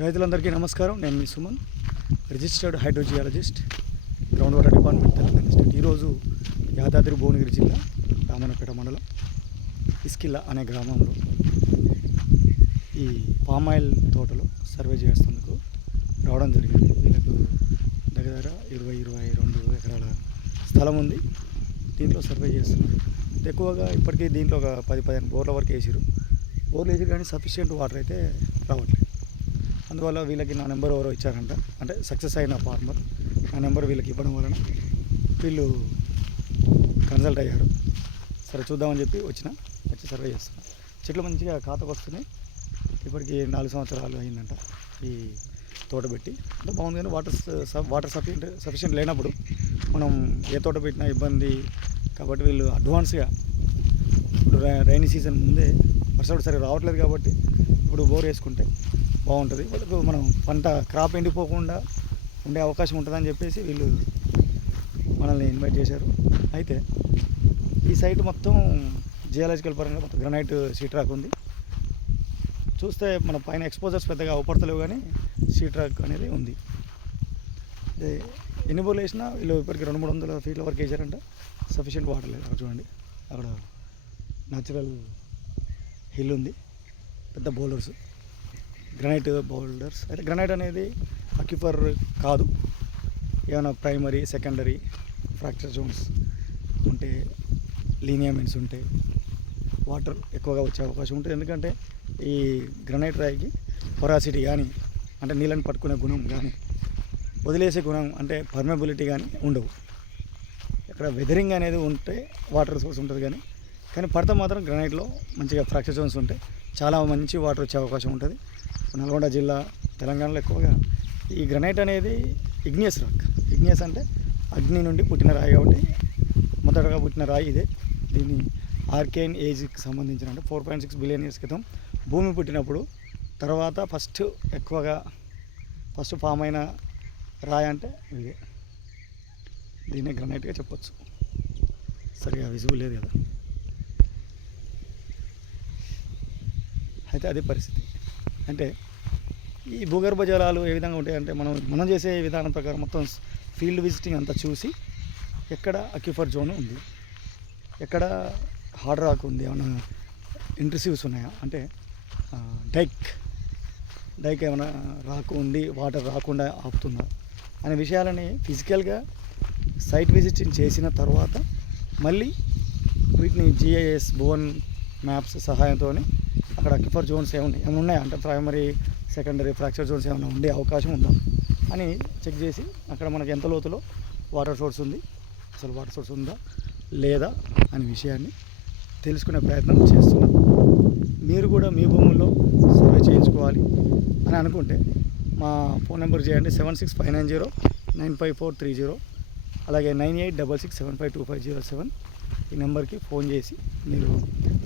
రైతులందరికీ నమస్కారం. నేను మీ Suman registered hydrogeologist ground water department Telangana state ఈరోజు యాదాద్రి భువనగిరి జిల్లా రామన్నపేట మండలం ఇస్కిల్లా అనే గ్రామంలో ఈ పామాయిల్ తోటలో సర్వే చేస్తున్నందుకు రావడం జరిగింది. వీళ్ళకు దగ్గర ఇరవై ఇరవై రెండు ఎకరాల స్థలం ఉంది. దీంట్లో సర్వే చేస్తున్నారు. ఎక్కువగా ఇప్పటికీ దీంట్లో ఒక పది పదిహేను బోర్ల వరకు వేసారు బోర్లు వేసి కానీ సఫిషియెంట్ వాటర్ అయితే రావట్లేదు. అందువల్ల వీళ్ళకి నా నెంబర్ ఎవరో ఇచ్చారంట. అంటే సక్సెస్ అయిన ఫార్మర్ నా నెంబర్ వీళ్ళకి ఇవ్వడం వలన వీళ్ళు కన్సల్ట్ అయ్యారు. సరే చూద్దామని చెప్పి వచ్చిన వచ్చి సర్వే చేస్తున్నా. చెట్లు మంచిగా ఖాతాకు వస్తున్నాయి. ఇప్పటికి నాలుగు సంవత్సరాలు అయిందంట ఈ తోట పెట్టి. అంటే బాగుంది కానీ వాటర్ వాటర్ సఫిషియంట్ సఫిషియంట్ లేనప్పుడు మనం ఏ తోట పెట్టినా ఇబ్బంది. కాబట్టి వీళ్ళు అడ్వాన్స్గా ఇప్పుడు రైనీ సీజన్ ముందే వర్షాలు సరే రావట్లేదు కాబట్టి ఇప్పుడు బోర్ వేసుకుంటే బాగుంటుంది. వాళ్ళకు మనం పంట క్రాప్ ఎండిపోకుండా ఉండే అవకాశం ఉంటుందని చెప్పేసి వీళ్ళు మనల్ని ఇన్వైట్ చేశారు. అయితే ఈ సైట్ మొత్తం జియాలజికల్ పరంగా మొత్తం గ్రనైట్ సీట్రాక్ ఉంది. చూస్తే మన పైన ఎక్స్పోజర్స్ పెద్దగా అవపడతలేవు కానీ సీట్రాక్ అనేది ఉంది. ఎన్ని బోర్లు వేసినా వీళ్ళు ఇప్పటికి రెండు మూడు వందల ఫీట్ల వరకు వేసారంట. సఫిషియెంట్ వాటర్ లేదు. అక్కడ చూడండి. అక్కడ న్యాచురల్ హిల్ ఉంది. పెద్ద బౌలర్స్ గ్రనైట్ బౌల్డర్స్ అయితే గ్రనైట్ అనేది అక్యుఫర్ కాదు. ఏమైనా ప్రైమరీ సెకండరీ ఫ్రాక్చర్ జోన్స్ ఉంటే లీనియామెంట్స్ ఉంటే వాటర్ ఎక్కువగా వచ్చే అవకాశం ఉంటుంది. ఎందుకంటే ఈ గ్రనైట్ రాయికి పొరాసిటీ కానీ అంటే నీళ్ళని పట్టుకునే గుణం కానీ వదిలేసే గుణం అంటే పర్మబిలిటీ కానీ ఉండవు. ఇక్కడ వెదరింగ్ అనేది ఉంటే వాటర్ సోర్స్ ఉంటుంది కానీ కానీ పడత మాత్రం గ్రనైట్లో మంచిగా ఫ్రాక్చర్ జోన్స్ ఉంటాయి చాలా మంచి వాటర్ వచ్చే అవకాశం ఉంటుంది. నల్గొండ జిల్లా తెలంగాణలో ఎక్కువగా ఈ గ్రనైట్ అనేది ఇగ్నియస్ రాక్. ఇగ్నియస్ అంటే అగ్ని నుండి పుట్టిన రాయి కాబట్టి మొదటగా పుట్టిన రాయి ఇదే. దీన్ని ఆర్కేన్ ఏజ్కి సంబంధించిన అంటే four point six billion years క్రితం భూమి పుట్టినప్పుడు తర్వాత ఫస్ట్ ఎక్కువగా ఫస్ట్ ఫామ్ అయిన రాయి అంటే ఇదే. దీన్ని గ్రనైట్గా చెప్పొచ్చు. సరిగా విజిబుల్ లేదు కదా. అయితే అదే పరిస్థితి. అంటే ఈ భూగర్భ జలాలు ఏ విధంగా ఉంటాయి అంటే మనం మనం చేసే విధానం ప్రకారం మొత్తం ఫీల్డ్ విజిటింగ్ అంతా చూసి ఎక్కడ అక్యుఫర్ జోన్ ఉంది? ఎక్కడ హార్డ్ రాక్ ఉంది? ఏమైనా ఇంట్రెసివ్స్ ఉన్నాయా? అంటే డైక్ డైక్ ఏమైనా రాకు ఉండి వాటర్ రాకుండా ఆపుతుందా? అనే విషయాలని ఫిజికల్గా సైట్ విజిటింగ్ చేసిన తర్వాత మళ్ళీ వీటిని జిఐఎస్ బోన్ మ్యాప్స్ సహాయంతో అక్కడ కిఫర్ జోన్స్ ఏమున్నాయి? ఏమైనా ఉన్నాయా? అంటే ప్రైమరీ సెకండరీ ఫ్రాక్చర్ జోన్స్ ఏమైనా ఉండే అవకాశం ఉందా? అని చెక్ చేసి అక్కడ మనకి ఎంత లోతులో వాటర్ సోర్స్ ఉంది? అసలు వాటర్ సోర్స్ ఉందా? లేదా? అనే విషయాన్ని తెలుసుకునే ప్రయత్నం చేస్తున్నాం. మీరు కూడా మీ భూముల్లో సర్వే చేయించుకోవాలి అని అనుకుంటే మా ఫోన్ నెంబర్ చేయండి. Seven six five nine zero nine five four three zero అలాగే nine eight double six seven five two five zero seven ఈ నెంబర్కి ఫోన్ చేసి మీరు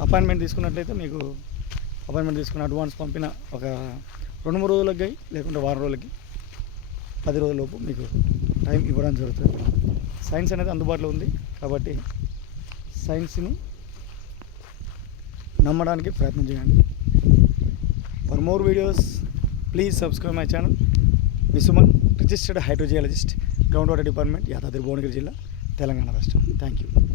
అపాయింట్మెంట్ తీసుకున్నట్లయితే మీకు అపాయింట్మెంట్ తీసుకున్న అడ్వాన్స్ పంపిన ఒక రెండు మూడు రోజులకి లేకుంటే వారం రోజులకి పది రోజులలోపు మీకు టైం ఇవ్వడం జరుగుతుంది. సైన్స్ అనేది అందుబాటులో ఉంది కాబట్టి సైన్స్ని నమ్మడానికి ప్రయత్నం చేయండి. For more videos please subscribe my channel విసుమన్ registered hydrogeologist ground water department Yadadri Bhuvanagiri జిల్లా తెలంగాణ రాష్ట్రం. Thank you